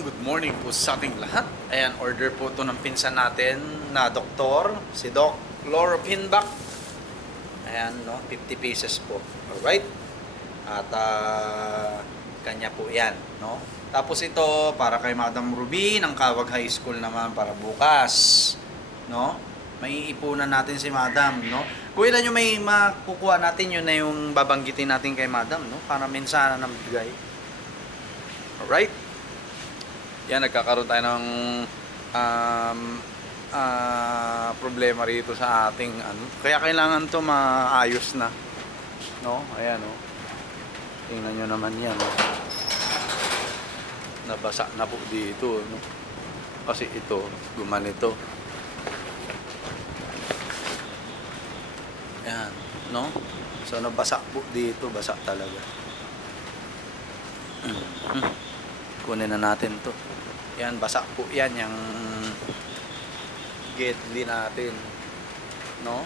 Ayun, good morning po sa ating lahat. Ayan, order po ito ng pinsan natin na doktor, si Doc Loro Pinbach. Ayan, no, 50 pieces po. Alright? At kanya po yan, no? Tapos ito, para kay Madam Ruby ng Kawag High School naman para bukas, no? May iipunan natin si Madam, no? Kung ilan yung may makukuha natin, yun na yung babanggitin natin kay Madam, no? Para mensana ng bigay. Alright? Yan, nagkakaroon tayo ng problema rito sa ating ano. Kaya kailangan to maayos na. No? Ayan, no? Tingnan nyo naman yan, no? Nabasa na po dito, no? Kasi ito, gumanito. Ayan, no? So, nabasa po dito, basa talaga. Kunin na natin to. Yan, basa po yan yung gedli natin, no?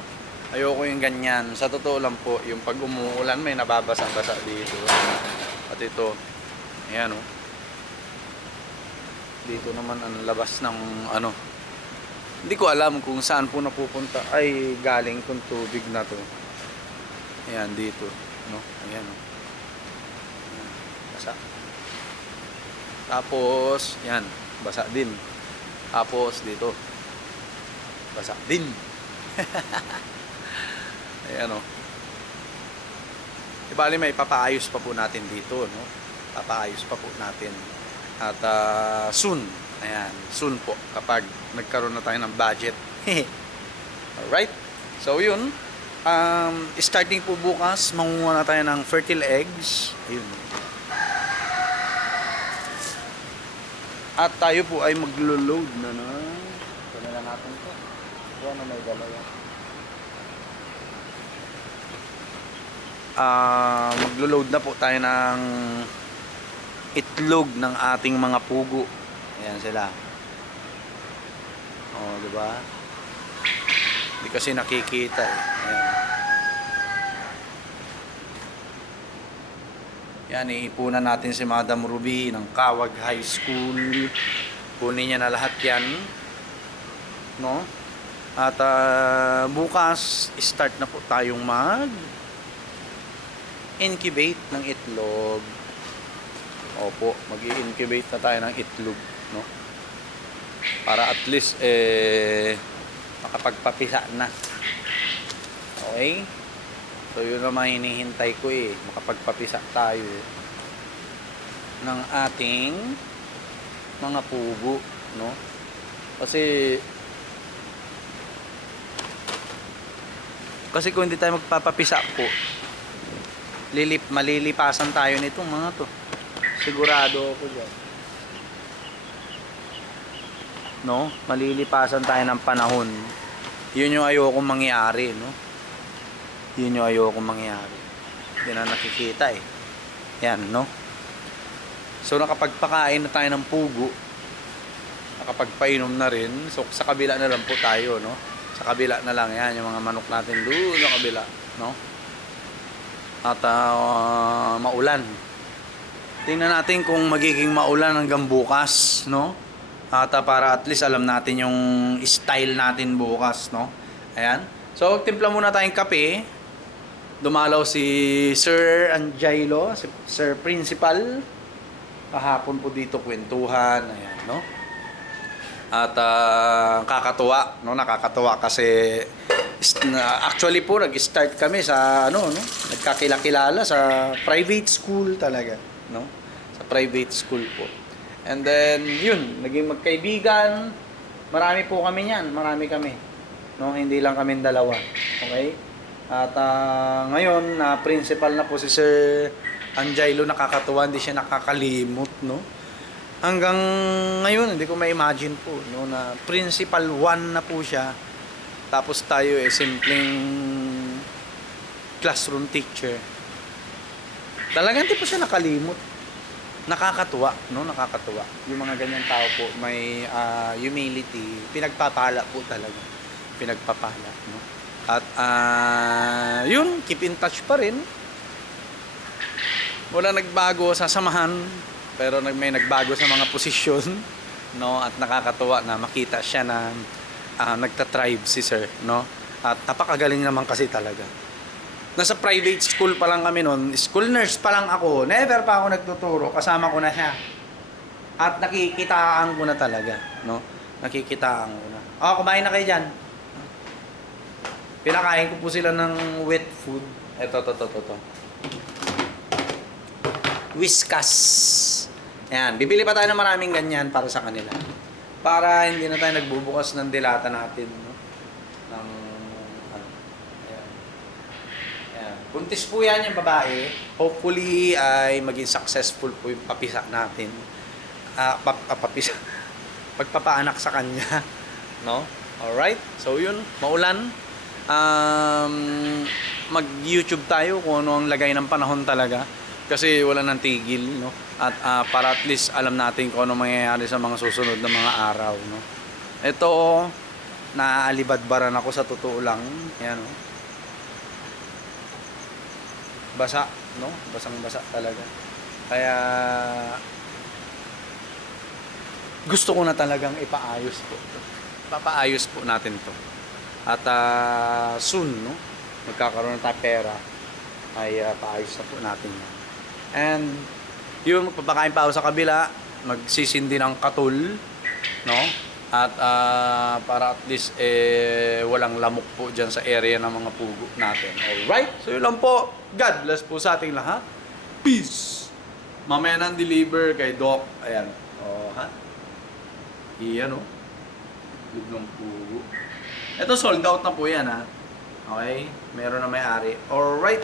Ayoko yung ganyan. Sa totoo lang po, yung pag umuulan may nababasa-basa dito. At ito, ayan, no? Dito naman ang labas ng ano. Hindi ko alam kung saan po napupunta. Ay, galing tong tubig na to. Ayan, dito, no? Ayan, no? Basa. Tapos, yan, basa din. Tapos, dito, basa din. Ayan, o. Ibali, may papaayos pa po natin dito, no? Papaayos pa po natin. At, soon. Ayan, soon po, kapag nagkaroon na tayo ng budget. Alright? So, yun. Starting po bukas, mangunguha na tayo ng fertile eggs. Ayun. At tayo po ay maglo-load na na. Ito na natin ito. Ito na may dala yan. Maglo-load na po tayo ng itlog ng ating mga pugo. Ayan sila. O, diba? Hindi kasi nakikita eh. Ayan. Yan, iipunan natin si Madam Ruby ng Kawag High School. Kunin niya na lahat yan. No? At bukas, start na po tayong mag-incubate ng itlog. Opo, mag-i-incubate na tayo ng itlog. No? Para at least, makapagpapisa na. Okay? So yun naman hinihintay ko eh, makapagpapisa tayo ng ating mga pugo, no? Kasi kung hindi tayo magpapapisa po, malilipasan tayo nitong mga to. Sigurado ako dyan. No? Malilipasan tayo ng panahon. Yun yung ayokong mangyari, no? Yun yung ayokong mangyari. Hindi na nakikita eh. Yan, no? So, nakapagpakain na tayo ng pugo. Nakapagpainom na rin. So, sa kabila na lang po tayo, no? Sa kabila na lang. Yan, yung mga manok natin doon sa kabila, no? At, maulan. Tingnan natin kung magiging maulan hanggang bukas, no? At, para at least alam natin yung style natin bukas, no? Ayan. So, timpla muna tayong kape. Dumalaw si Sir Angelo, si Sir Principal. Kahapon po dito kwentuhan, ayan, no? At kakatuwa, no? Nakakatuwa kasi actually po nag-start kami sa ano, no? Nagkakilala sa private school talaga, no? Sa private school po. And then yun, naging magkaibigan. Marami po kami niyan, marami kami. No, hindi lang kami dalawa. Okay? At ngayon, principal na po si Sir Angelo, nakakatuwa, hindi siya nakakalimot, no? Hanggang ngayon, hindi ko ma-imagine po, no, na principal 1 na po siya. Tapos tayo simpleng classroom teacher. Talagang hindi po siya nakalimot. Nakakatuwa, no? Nakakatuwa. Yung mga ganyang tao po, may humility, pinagpapala po talaga. Pinagpapala, no? At yun, keep in touch pa rin. Wala nagbago sa samahan pero may nagbago sa mga posisyon, no? At nakakatuwa na makita siya na nagtatribe si sir, no? At napakagaling naman kasi talaga. Nasa private school pa lang kami noon, school nurse pa lang ako, never pa ako nagtuturo, kasama ko na siya. At nakikitaan ko na talaga, no? Nakikitaan ko na. Kumain na kayo dyan. Pinakain ko po sila ng wet food. Ito. Whiskas. Ayan, bibili pa tayo ng maraming ganyan para sa kanila. Para hindi na tayo nagbubukas ng dilata natin, no? Ng, ayan. Ayan. Buntis po yan yung babae. Hopefully ay maging successful po yung papisa natin. Papisa. Pagpapaanak sa kanya. No? Alright? So yun, maulan. Mag-YouTube tayo kung ano ang lagay ng panahon talaga. Kasi wala nang tigil, no? At para at least alam natin kung ano mangyayari sa mga susunod na mga araw, no? Ito, naaalibadbaran ako sa totoo lang. Ayan, no? Basa, no? Basang-basa talaga. Kaya gusto ko na talagang ipaayos po. Papaayos po natin to. At soon, no? Magkakaroon na tayo pera. Ay paayos na po natin yan. And yun, magpapakain pa ako sa kabila, magsisindi ng katul, no? At para at least walang lamok po dyan sa area ng mga pugo natin. Alright? So yun lang po. God bless po sa ating lahat. Peace! Mamaya nang deliver kay Doc. Ayan. Ha? Iyan, oh. Lublong pugo. Ito sold out na po yan, ha? Okay? Meron na may-ari. Alright.